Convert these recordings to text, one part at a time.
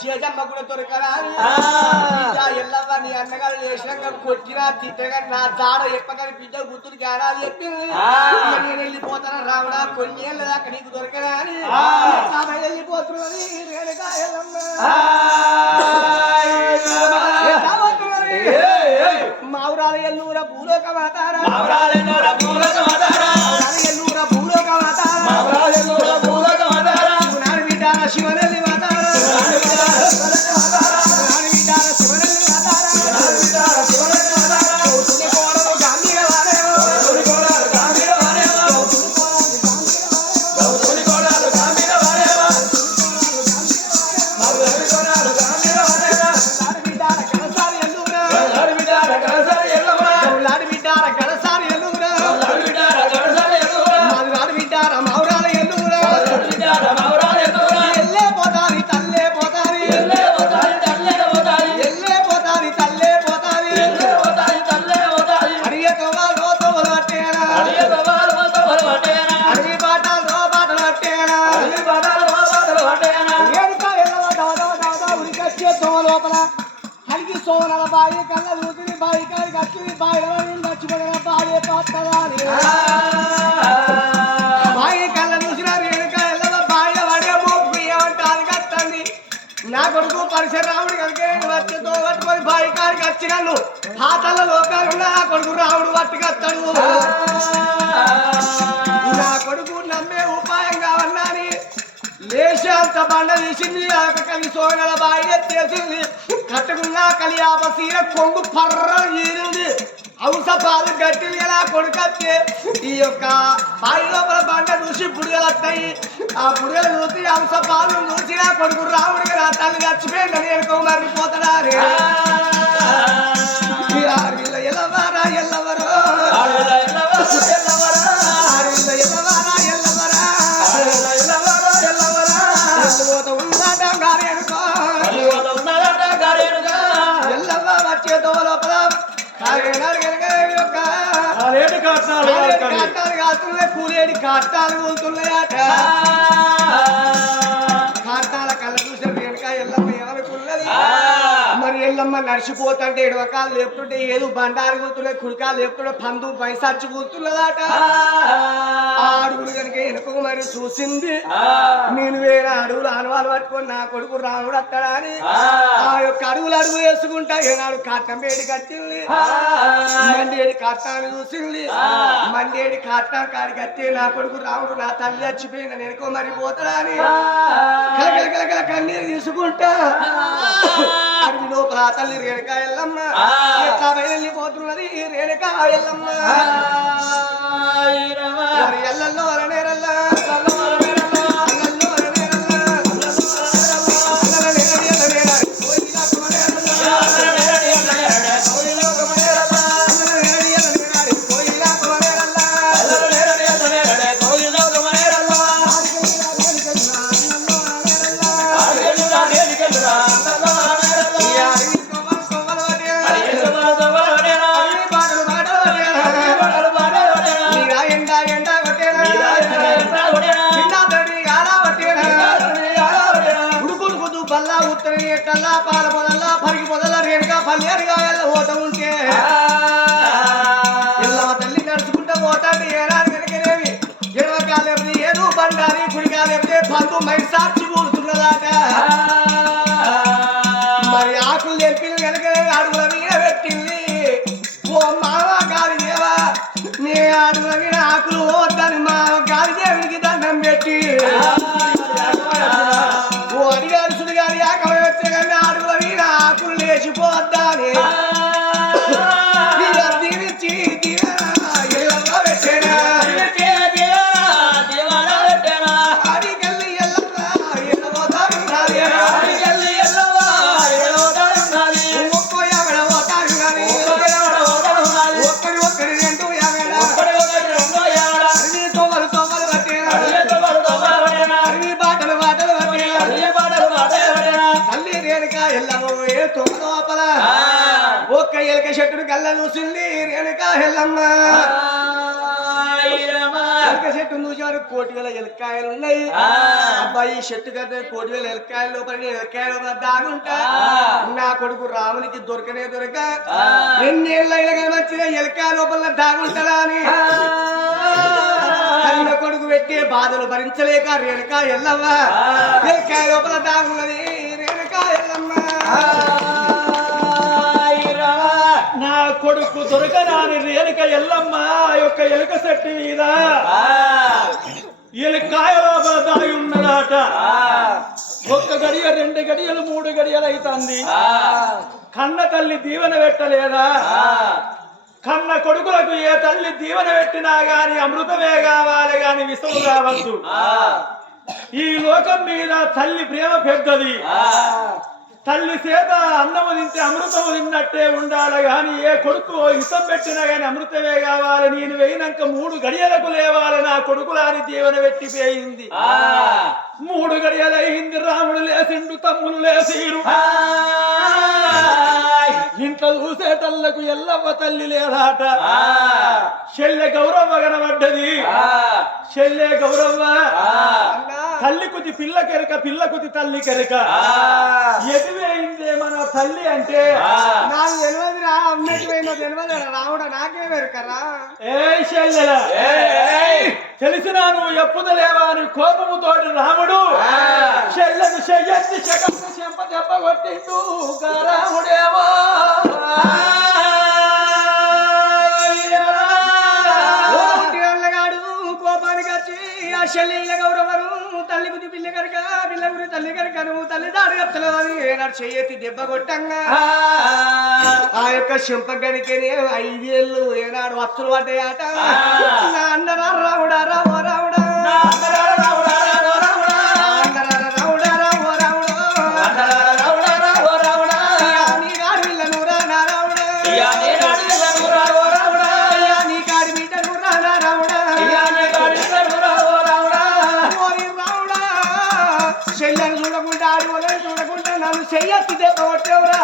చేజమ్మ కూడా దొరకరా ఎల్లవ్వ నీ అన్నగారు చేసినాక కొట్టినా తిట్టగా నా జాడ ఎప్పగాని బిడ్డ గుర్తులు జ్ఞానాలు చెప్పింది నేను వెళ్ళిపోతాను రావడా కొన్ని ఏళ్ళ దాకా నీకు దొరకరా అని వెళ్ళిపోతున్నది మావురాల ఎల్లూర భూలోక మాతారా ఎల్లూర భూలోక మాతారా శివనల్లి మాతారా సోనల బాయి కళ్ళ దూసిని బాయి కాడికి వచ్చింది బాయి చచ్చిపోయిన బాయే పత్తదాని బాయి కళ్ళ దూసిన రేణుక ఎల్లవ బాయి వాడే మోపు ఏమంటారు కట్టండి నా కొడుకు పరశురాముడు కనుక వచ్చేతో పట్టుకొని బాయి కాడికి వచ్చినాను పాతల లోకాలు నా కొడుకు రాముడు పట్టుకొస్తాడు నా కొడుకు నమ్మే ఉపాయం కావన్నాని లేశాంత బండ తీసింది కలి సోనల బాయి ఎత్తేసింది కట్టుకున్నా కలియాప సీర కొంగు పర్ర ఈరింది ఔస పాలు గట్టిలు ఎలా కొడుకొస్తే ఈ యొక్క బావి లోపల బండ చూసి బుడిగలు వస్తాయి ఆ బుడిగలు చూసి ఔస పాలు చూసి నా కొడుకు రాముడికి నా తల్లి చచ్చిపోయిందని ఎనుకో మరిపోతాడా ఎల్లవరా ఎల్లవరో కూలేడి కాటాలు కూలుతున్నాయట కాటాల కళ్ళ చూసిన వెనక ఎల్లమ్మ ఏమనుకున్నది మరి ఎల్లమ్మ నడిచిపోతుంటే ఎడవకాలు లేపుతుంటే ఏదో బండారు కూతున్నా కుడికాలు లేపుతుంటే పందు పైసచ్చి కూతున్నదట ఆ అడుగులు కనుక వెనుక మరి చూసింది నేను వేరే అడుగులు ఆనవాళ్ళు పట్టుకొని నా కొడుకు రాముడు వస్తాడా అని ఆ యొక్క అడుగులు అడుగు వేసుకుంటా ఏనాడు కట్టం వేడి కట్టింది మండేడి కట్టాన్ని చూసింది మండేడి కట్టం కాడి కట్టి నా కొడుకు రాముడు నా తల్లి చచ్చిపోయిన వెనుక మరి పోతాడా అని కలకల కలకల కన్నీరు తీసుకుంటా అడవి లోపల తల్లి రేణుక ఎల్లమ్మ ఎట్లా వెళ్ళిపోతున్నది రేణుక ఎల్లమ్మ ఎల్లల్లో నేరల్లా ఎట్టల్లా పాల పొదల్లా పరికి పొదల్లా రేణుక పల్లెరుగా పోతా ఉంటే ఎల్లమ్మ తల్లి నడుచుకుంటూ పోతాడు ఏనాడు వెనకనేవి ఎడవకాలేపి ఏదో బండారి కుడికాలేపితే పందు మైసార్చి కూడుతున్నదాట మరి ఆకులు తెంపిన వెనక అడుగుల మీద పెట్టింది ఓ మామ గాలిదేవా నీ అడుగుల మీద ఆకులు పోతాను మా గాలిదేవునికి దండం పెట్టి ఓ అడిగారుసుడు గారి ఆకలి వచ్చే కానీ అడుగుల మీద ఆకులు లేచిపోద్దాని దీవించి అడిగల్లి ఎల్లమ్మ ఒక్కో ఎవడ పోతారు కానీ ఒక్కరి రెండు అరవీ తోమలు పట్టేనా అరవీ బాటలు పట్టేనా తల్లి రేణుక ఎల్లమ్మ తోమలోపల ఒక్క ఎలక చెట్టును కళ్ళ చూసింది రేణుక ఎల్లమ్మ ఎలక చెట్టు చూసారు 1,00,000 ఎలక్కాయలు ఉన్నాయి అబ్బాయి ఈ చెట్టు కదా 1,00,000 ఎలక్కాయల లోపల ఎలక్కాయల లోపల దాగుంటా నా కొడుకు రామునికి దొరకనే దొరక ఎన్నేళ్ళైనా కానీ వచ్చిన ఎలకాయ లోపల దాగుంటాడా అని కన్న కొడుకు పెట్టే బాధలు భరించలేక రేణుకా ఎల్లమ్మ ఎలకాయ లోపల దాగున్నది రేణుకా ఎల్లమ్మ నా కొడుకు దొరకనాని రేణుక ఎల్లమ్మ యొక్క ఎలుక చెట్టు మీద ఎలకాయ లోపల దాగి ఉన్నదాట 1 గడియ 2 గడియలు 3 గడియలు అవుతుంది కన్న తల్లి దీవెన పెట్టలేదా కన్న కొడుకులకు ఏ తల్లి దీవెన పెట్టినా గాని అమృతమే కావాలి గాని విషము కావద్దు ఈ లోకం మీద తల్లి ప్రేమ పెద్దది తల్లి చేత అన్నము తింటే అమృతము తిన్నట్టే ఉండాలి గాని ఏ కొడుకు ఇష్టం పెట్టినా గాని అమృతమే కావాలి నేను వేయినాక 3 గడియలకు లేవాలి నా కొడుకులాని దీవెన పెట్టిపోయింది 3 గడియలైంది రాముడు లేచిండు తమ్ముడు లేచిరు ఇంట్లో చూసేటల్లకు ఎల్లవ్వ తల్లి లేదాట చెల్లె గౌరవ్వ కనబడ్డది చెల్లె గౌరవ్వ తల్లి కుది పిల్ల కెరక పిల్ల కుది తల్లి కెరక ఎటువైందే మన తల్లి అంటే నాకు తెలియదురా అమ్మకి పోయినా తెలియదు రాముడా నాకే వెరకరా ఏ చెల్లెల తెలిసినా నువ్వు ఎప్పుదలేవా అని కోపముతోటి రాముడు చెల్లెను చెయ్యొచ్చి చెంప దెబ్బ కొట్టిండు రాముడేమో కోపానికి వచ్చి ఆ చెల్లెళ్ళ గౌరవరు తల్లి గుది పిల్ల కనుక పిల్ల గురి తల్లి కనుక నువ్వు తల్లి దాడి చెప్తున్నావు ఏనాడు చెయ్యెత్తి దెబ్బ కొట్టంగా ఆ యొక్క చెంపగనికని 5 ఏళ్ళు ఏనాడు వస్తులు పడ్డాయట నా అన్నరా రావుడా రావో రావుడా చెయ్యెత్తి దెబ్బ కొట్టేవరా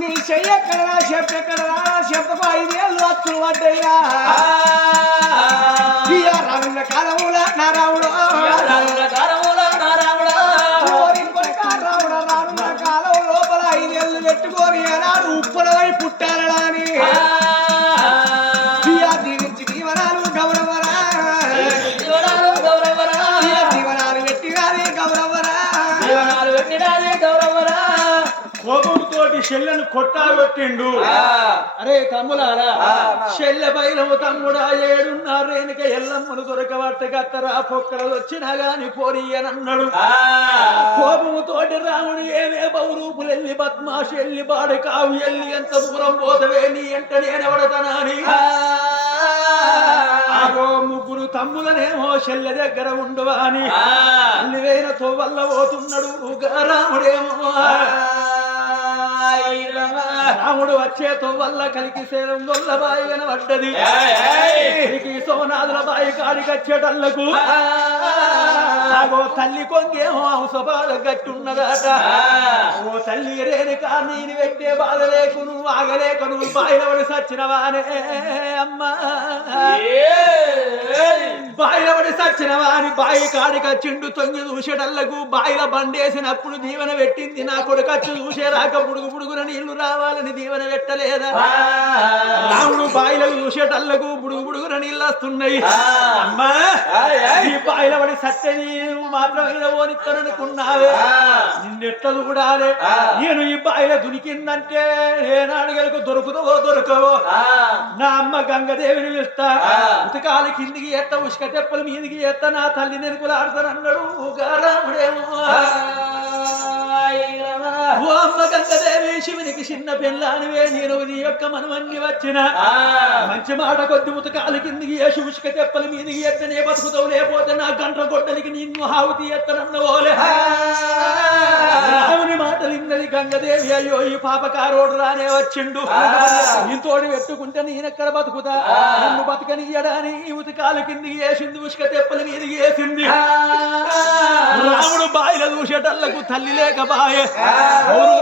నీ చెయ్యెక్కడరా చెప్పెక్కడరా చెప్పకు 5 ఏళ్ళు వస్తులు పడ్డాయ్యా రాముల కాలముల నారావుడు రాముల కాలం లోపల 5 ఏళ్ళు పెట్టుకొని ఏనాడు ఉప్పులవై పుట్టారడా అని దీవించి దీవనాలు గౌరవరా దీవనాలు పెట్టినారే గౌరవరా కోపంతోటి చెల్లెను కొట్టాగొట్టిండు అరే తమ్ములారా చెల్లె బైరవు తమ్ముడా ఏడున్నారు వెనుక ఎల్లమ్మను దొరకబట్ట కత్తరా పొక్కలు వచ్చినా గాని పోరి అని కోపముతోటి రాముడు ఏమే బౌరూపులు వెళ్ళి బద్మాషి వెళ్ళి బాడి కావు వెళ్ళి ఎంత దూరం పోతవే నీ ఎంట నేనెవడతనాని ముగ్గురు తమ్ములనేమో చెల్లె దగ్గర ఉండవా అని అల్లివేన తోవల్ల పోతున్నాడు రాముడేమో రాముడు వచ్చేతో వల్ల కలికి సేరం వల్ల బాయి కనబడ్డది సోనాదుల బాయి కాడికి వచ్చేటల్లకు తల్లి కొంగేమో అవసబాధ గట్టున్నదాట ఓ తల్లి రేణుకా నేను పెట్టే బాధ లేకు నువ్వు ఆగలేక నువ్వు బాయిలబడి సచ్చినవానే అమ్మా బాయిలబడి సచ్చినవా అని బాయి కాడికి వచ్చిండు తొంగి చూసేటల్లకు బాయిల బండేసినప్పుడు దీవెన పెట్టింది నా కొడుకచ్చు చూసే రాక పుడుగు పుడుగున నీళ్లు రావాలని దీవెన పెట్టలేదా రాముడు బాయిలకు చూసేటల్లకు పుడుగు పుడుగున నీళ్ళు వస్తున్నాయి అమ్మా ఈ బాయిల పడి సత్యని మాత్రమే ఓనిస్తాననుకున్నావే నిన్నెట్లా చూడాలి నేను ఈ బాయిల దునికిందంటే ఏనాడుగలకు దొరుకుతావో దొరకవో నా అమ్మ గంగదేవిని పిలుస్తా ఉతకాలి కిందికి ఎత్త ఉష్క తెప్పల మీదికి ఎత్త నా తల్లి నెనుకులాడతానన్నాడు రాముడేమో ఓ అమ్మ గంగదేవి శివునికి చిన్న పిల్లానివే నేను నీ యొక్క మనమన్ని వచ్చిన మంచి మాట కొద్ది ఉతకాలి కిందికి ఏసి ఉష్క తెప్పల మీదికి ఎత్తనే బతుకుతావు లేకపోతే నా గంట గొడ్డలికి నిన్ను హావుతి ఎత్తనన్నవోలే రాముని మాటలు ఇన్నది గంగదేవి అయ్యో ఈ పాపకారోడు రానే వచ్చిండు నీతోడి పెట్టుకుంటే నేనెక్కడ బతుకుతా నన్ను బతకనియడాని ఉతకాలి కిందికి వేసింది ఉష్క తెప్పల మీదికి వేసింది రాముడు బాయిల చూసేటల్లకు తల్లి లేక బాయే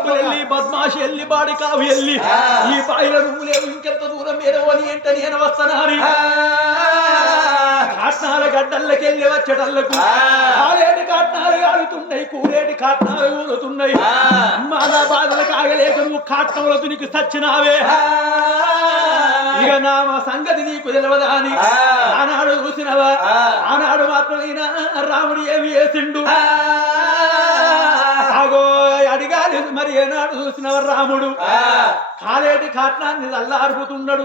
వెళ్ళి బద్మాషి వెళ్ళి బాడి కావు వెళ్ళి ఈ బాయిల నువ్వు లేవు ఇంకెంత దూరం మీద ఓని ఏంట నేను వస్తానని కాట్నాల గడ్డల్లకెళ్ళి వచ్చేటల్లకు కాలేటి కాట్నాలు కాలుతున్నాయి, కూలేటి కాట్నాలు కూలుతున్నాయి. అమ్మా నా బాధలు కాగలేక నువ్వు కాట్నంలో దునికి సచ్చినావే, ఇక నా సంగతి నీకు తెలియదా అని ఆనాడు చూసినవా? ఆనాడు మాత్రమైనా రాముడు ఏమి చేసిండు? ఆగో అడిగాలి మరి ఏనాడు చూసినవ రాముడు కాలేటి కాట్నాన్ని అల్లారుపుతున్నాడు.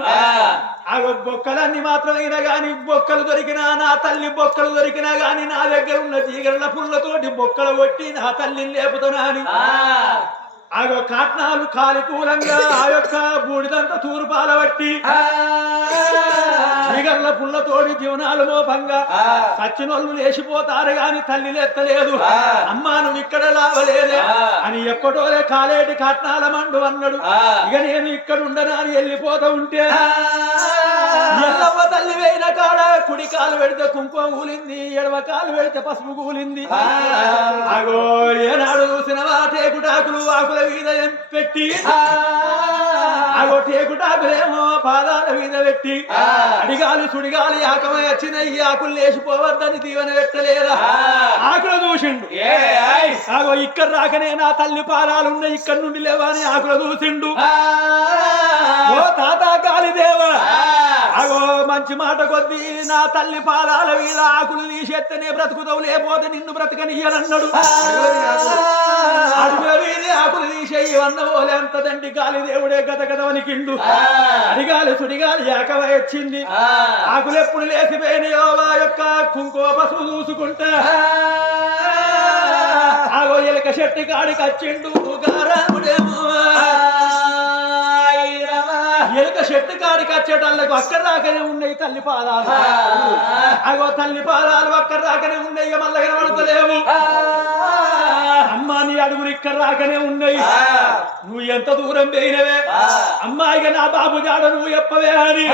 ఆగో బొక్కలన్నీ మాత్రమైనా గాని బొక్కలు దొరికినా, నా తల్లి బొక్కలు దొరికినా గాని నా దగ్గర ఉన్న జీగరల పుల్లతోటి బొక్కలు కొట్టి నా తల్లిని లేపుతున్నా అని ఆగో కాట్నాలు కాలికూలంగా ఆ యొక్క బూడిదంతా తూర్పాల బట్టి చీగర్ల పుల్లతోడి జీవనాలు మోపంగా సచ్చినోళ్ళు లేచిపోతారు గాని తల్లి లెత్తలేదు. అమ్మా నువ్వు ఇక్కడ లావలేదే అని ఎక్కడోలే కాలేటి కాట్నాల మండు అన్నాడు. ఇక నేను ఇక్కడ ఉండనా అని వెళ్ళిపోతా ఉంటే ఎల్లవ్వ తల్లి వేయిన కాడ కుడి కాలు పెడితే కుంకుమ కూలింది, ఎడవ కాలు పెడితే పసుపు కూలింది. అగో ఏనాడు చూసినవా టేకుటాకులు ఆకుల మీద పెట్టి అగో టేకుటాకులేమో పాదాల మీద పెట్టి అడిగాలి సుడిగాలి ఆకమై వచ్చిన ఈ ఆకులు లేచిపోవద్దని దీవెన పెట్టలేదా? ఆకులు చూసిండు. అగో ఇక్కడ రాకనే నా తల్లి పాదాలున్నాయి, ఇక్కడ నుండి లేవని ఆకులు చూసిండు. ఓ తాత కాళీదేవా అగో మంచి మాట కొద్దీ నా తల్లి పాదాల మీద ఆకులు తీసేస్తేనే బ్రతుకుతావు, లేకపోతే నిన్ను బ్రతకనియ్యనన్నాడు. అడుగుల మీద ఆకులు తీసేయి అన్నవోలే అంత దండి కాళీదేవుడే గత గత వనికిండు. అడిగాలి సుడిగాలి ఏకమై వచ్చింది. ఆకులు ఎప్పుడు లేచిపోయినాయో ఆ యొక్క కుంకుమ పసుపు చూసుకుంటా ఆగో ఎలక చెట్టు కాడికి వచ్చిండు గారాముడేమో. ఎలుక చెట్టు కాడికి వచ్చేటల్లకు అక్కడ రాకనే ఉన్నాయి తల్లి పాదాలు. అగో తల్లి పాదాలు అక్కడ రాకనే ఉన్నాయి, మళ్ళీ కనబడతలేవు. అమ్మా నీ అడుగులు ఇక్కడ రాకనే ఉన్నాయి. నువ్వు ఎంత దూరం పోయినవే అమ్మాయిగా నా బాబు జాడ నువ్వు చెప్పవే అని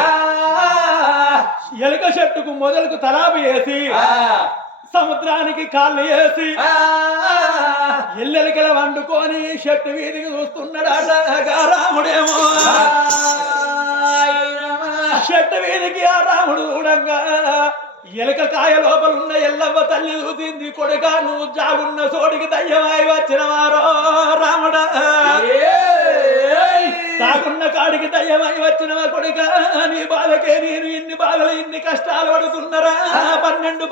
ఎలుక చెట్టుకు మొదలకు తలాపు వేసి సముద్రానికి కాళ్ళు వేసి ఎల్లెలకల వండుకొని చెట్టు వీధికి చూస్తున్నాడు రాముడేమో. చెట్టు వీధికి ఆ రాముడు చూడంగా ఎలక కాయ లోపల ఉన్న ఎల్లవ్వ తల్లి చూసింది. కొడుక నువ్వు జాగున్న చోటికి దయ్యమై వచ్చిన వారో రాముడా, తాగున్న కాడికి దయ్యమై వచ్చినవా కొడుక, నీ బాధకే నేను ఇన్ని బాధలు ఇన్ని కష్టాలు పడుతున్నారా? 12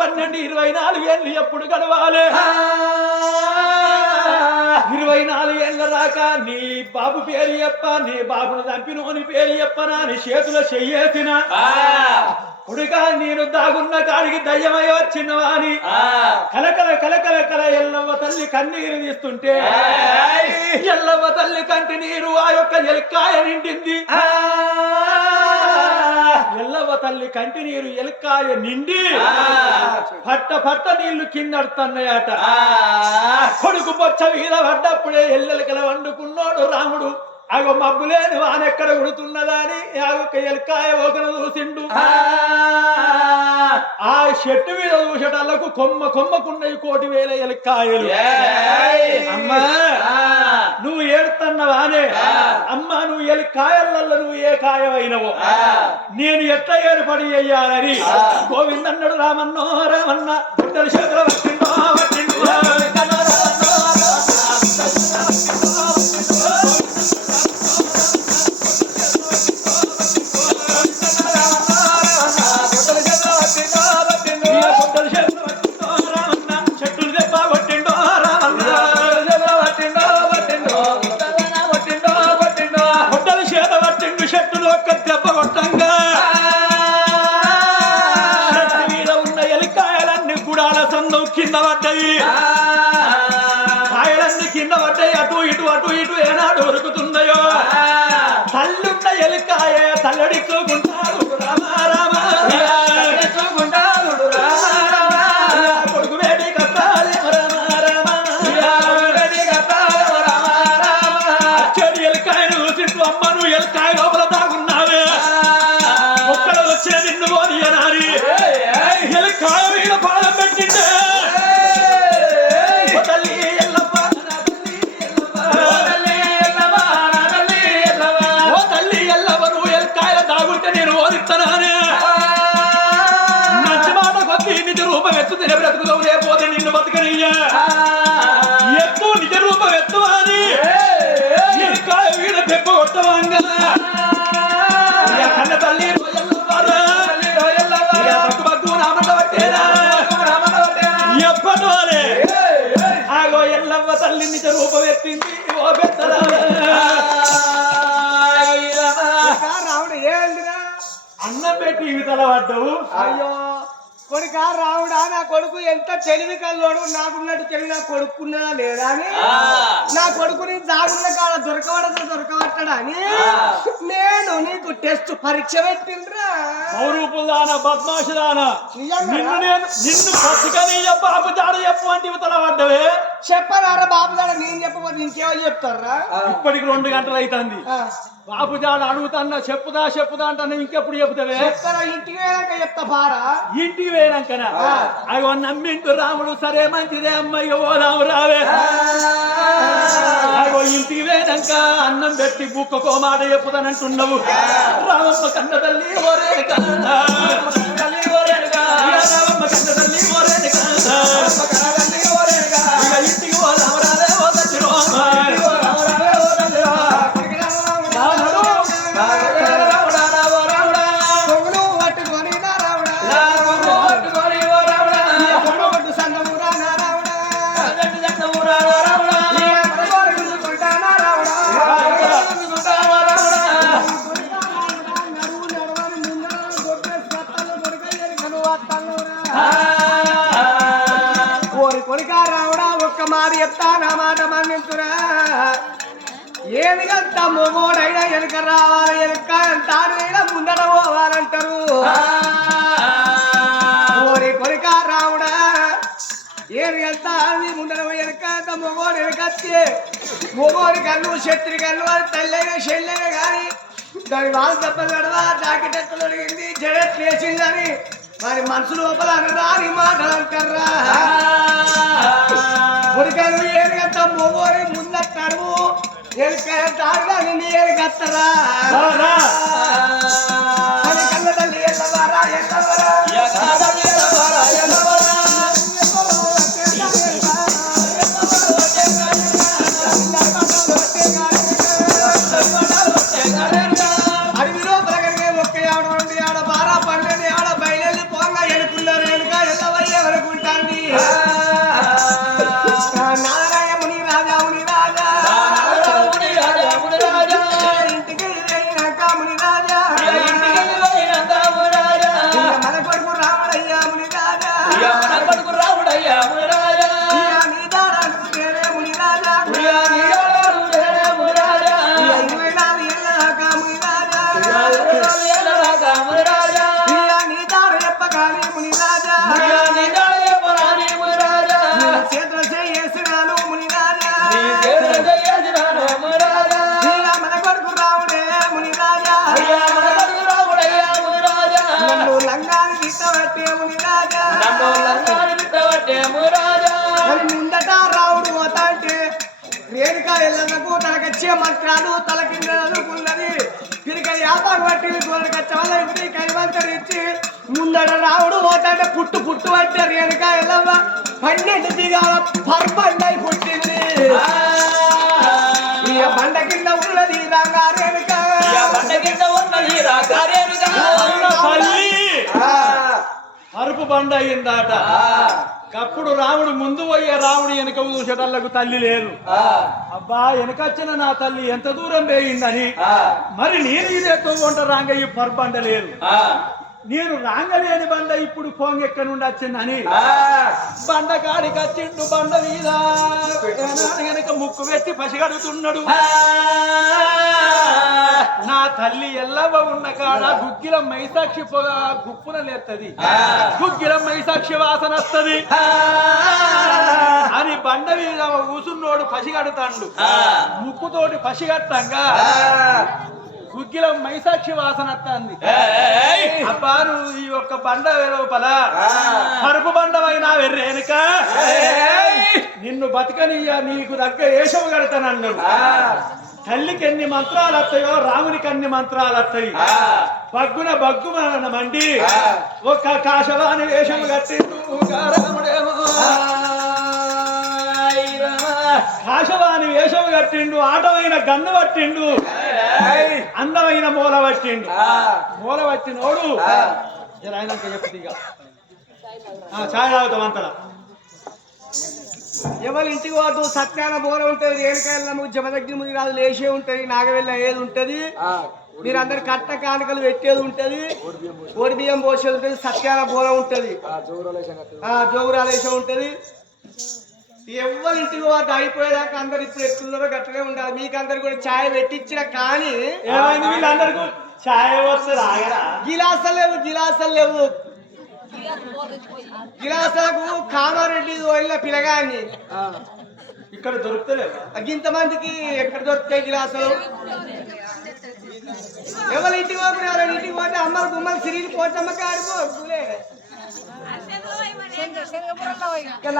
24 ఏళ్ళు ఎప్పుడు గడవాలి? 24 ఏళ్ళ రాక నీ బాబు పేరు చెప్ప, నీ బాబును చంపినోని పేరు చెప్పనా నీ చేతుల చెయ్యేసిన కొడుక, నేను దాగున్న కాడికి దయ్యమై వచ్చినవా అని కలకల కలకల కల ఎల్లవ్వ తల్లి కన్నీరు తీస్తుంటే ఎల్లవ్వ తల్లి కంటి నీరు ఆ యొక్క ఎలక్కాయ నిండింది. ఎల్లవ్వ తల్లి కంటి నీరు ఎలక్కాయ నిండి పట్ట పట్ట నీళ్లు కిందడుతున్నాయట. కొడుకు బొచ్చ మీద పడ్డప్పుడే ఎల్లెలకల వండుకున్నాడు రాముడు. అగో మబ్బులేని వానెక్కడ ఉడుతున్నదా అని ఆ యొక్క ఎలక్కాయ ఒకను చూసిండు. ఆ చెట్టు మీద చూసేటల్లకు కొమ్మకున్నవి 1,000,000 ఎలక్కాయలు. అమ్మా నువ్వు ఏడుతున్నావానే? అమ్మా నువ్వు ఎలక్కాయలలో నువ్వు ఏ కాయమైనవో నేను ఎట్లా ఏర్పడి అయ్యానని గోవిందన్నాడు. రామన్నో రామన్న గుడ్డల చేతులు పట్టిండో పట్టిండు కింద పడ్డాయి. కాయలన్నీ కింద పడ్డాయి. అటు ఇటు అటు ఇటు ఏనాడు ఉరుకుతుందయో. తల్లున్న ఎలికాయ తల్లడిచ్చుకుంటాడు రామ రామ, కొడుకు వేడి కట్టాలి రామ రామ, చెడు ఎలికాయను చూసింటూ అమ్మ నువ్వు ఎలికాయ లోపల తాగున్నావే, ఒక్కడ వచ్చే నిన్ను పోనీయనాని ఎలికాయ మీద పాదం పెట్టిండే. బతికితే బ్రతుకుతావు లేకపోతే నిన్ను బతకనియ్యా ఎత్తు నిజ రూపం ఎత్తు అని ఎనకాయ వీడ పెప్ప కొట్టవంగా కన్న తల్లి బగ్గు నామంట పట్టేరా ఎప్పటి వారే ఆగో ఎల్లవ్వ తల్లి నిజ రూపం ఎత్తింది ఓ పెద్దరా రాముడు ఏందిరా అన్నం పెట్టి ఇవి తలబడ్డావు అయ్యో కొడుకా రావుడా నా కొడుకు ఎంత తెలివి కల్లోడు నాకున్నట్టు తెలివి నా కొడుకున్నదా లేదా అని నా కొడుకుని దాగున్న కాడ దొరకబట్టడా అని నేను నీకు టెస్ట్ పరీక్ష పెట్టిండ్రా మౌరూపుదానా బద్మాషుదానా నిన్ను పసికని బాబు జాడ చెప్పు అంటే ఇవి తలబడ్డవే చెప్పరారా బాబు దాడ నేను చెప్పబోతే ఇంకేమో చెప్తారా ఇప్పటికి 2 గంటలు అవుతుంది బాబు జాడ అడుగుతాన్నా చెప్పుదా అంటాను ఇంకెప్పుడు చెప్తావే చెప్తారా ఇంటికి పోయాక చెప్తా పారా ఇంటికి పోయినాకనా అగో నమ్మింటు రాముడు సరే మంచిదే అమ్మయ్య ఓ రాము రావే అగో ఇంటికి పోయినాక అన్నం పెట్టి బుక్కకో మాట చెప్పుతానంటున్నావు రామమ్మ కన్న తల్లి ఓరే రామమ్మ కన్న తల్లి ఓరే ఇంటికి ఓ రాము రావే ఓ తల్లి చెప్తా నా మాట మన్నించురా ఏమిగంత మొగోడైనా వెనక రావాలి వెనక తానైనా ముందర పోవాలంటారు ఓరి కొరిక రావుడా ఏమి వెళ్తా అది ముందర వెనక మొగోడు వెనకచ్చే మొగోడి కన్ను శత్రి కన్ను అది తల్లైనా చెల్లైనా కానీ దాని వాళ్ళు దెబ్బలు గడవా జాకెట్ ఎత్తలు అడిగింది జడెట్లు వేసిందని మరి మనసు లోపల రాని మాటలు అంటారా కొడుకను ఏరుగంత మొగోడి ముందట్టాడు ఎరుకంటాడుగా నిన్ను ఏరుగత్తరా కన్న తల్లి ఎల్లవారా అడవి లోపల కనుక ఒక్క ఆడ నుండి ఆడ బారా పండుని ఆడ బయలు పోంగా ఎనుకున్నారు వెనుక ఎల్లవయ్య వరకుంటాంది నారాయణముని రాజా ముని రాజా ఇంటికి వెళ్ళినాక ముని రాజా మన కొడుకు రాముడయ్యా ముని రాజా నీ దాడానికి తేరే ముని రాజా 24 ఏళ్ళదాకా ముని రాజా నీ దారు చెప్పగానే ముని రాజా చేతుల చేసినాను ముని రాజా మన కొడుకు రాముడే ముని రాజా నన్ను లంగాని తిట్టబట్టే ముని రాజా ముందట రావుడు పోతా అంటే రేణుక ఎల్లమ్మకు తనకొచ్చే మంత్రాలు తల కింద చదువుకున్నది తిరిగి వ్యాపారం పట్టి తోలకొచ్చే వల్ల ఇంటికి కైవంతరిచ్చి ముందట రావుడు పోతా అంటే పుట్టు అంటే రేణుక ఎల్లమ్మ 12 దిగాల పర్బండై పుట్టింది ఈ బండ కింద ఉన్నది రంగా రేణుక అరుపు బండ అయిందాట అప్పుడు రాముడు ముందు పోయే రాముడు వెనక చూసేటల్లకు తల్లి లేదు అబ్బా వెనకొచ్చిన నా తల్లి ఎంత దూరం పోయిందని మరి నేను ఇదేతో వంట రాంగ ఈ పర్బండ లేదు నేను రాంగలేని బండ ఇప్పుడు ఫోన్ ఎక్కడి నుండి వచ్చిందని బండ కాడికి వచ్చిండు బండ మీద వెనక ముక్కు పెట్టి పసిగడుతున్నాడు నా తల్లి ఎల్లవ ఉన్న కాడ గుగ్గిల మైసాక్షి పొగ గుప్పున లేత్తది గుగ్గిల మైసాక్షి వాసన వస్తది అని బండ మీద కూసున్నోడు పసిగడుతాండు ముక్కుతోటి పసిగట్టంగా గుగ్గిల మైసాక్షి వాసన వస్తుంది. అబ్బా నువ్వు ఈ ఒక్క బండ లోపల కరుపు బండమైనా వెర్రేనుక నిన్ను బతకనియ్య నీకు దగ్గ ఏషం కడతానన్నాడు. తల్లికి ఎన్ని మంత్రాలు వస్తాయో రామునికి అన్ని మంత్రాలు వస్తాయి. బగ్గున మండి ఒక్క కాశవాని వేషం కట్టిండు రాముడేమో. కాశవాని వేషం కట్టిండు, ఆటమైన గన్ను పట్టిండు, అందమైన మూల పట్టిండు. మూల పట్టినోడు ఆయన చెప్తుంది ఇక ఛాయ్ తాగుతాం అంతలా. ఎవరి ఇంటికి పోతూ సత్యాన బోర ఉంటది, రేణుకాయల జమదగ్ని ముది రాదు లేచే ఉంటది, నాగవెల్ల ఏది ఉంటది, మీరందరు కట్ట కానుకలు పెట్టేది ఉంటది, ఓడి బియ్యం పోసేది ఉంటది, సత్యాన బోర ఉంటది, జోగురాలేశం ఉంటది. ఎవరి ఇంటికి పోతే అయిపోయేదాకా అందరు ఇప్పుడు ఎత్తున్నారో గట్లనే ఉండాలి. మీకు అందరు కూడా ఛాయ్ పెట్టించిన కానీ ఏమైంది వీళ్ళందరికీ ఛాయ్ వస్తుంది ఆగరా? గిలాసలు లేవు గిలాసాలకు కామారెడ్డి వెళ్ళిన పిల్లగాన్ని ఇక్కడ దొరుకుతలేవా? ఇంతమందికి ఎక్కడ దొరుకుతాయి గిలాసులు? ఎవరి ఇంటికి పోతున్నారు? ఇంటికి పోతే అమ్మలు గుమ్మలు సిరిగి పోతమ్మకి ఆడిపోలే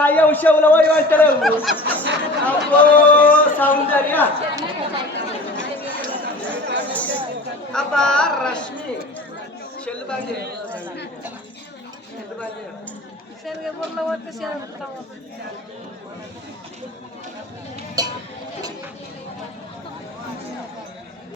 అయ్యా ఉషవులో పోయి అంటలేవు. అబ్బో సౌందర్య అబ్బా రష్మి చెల్లు బండి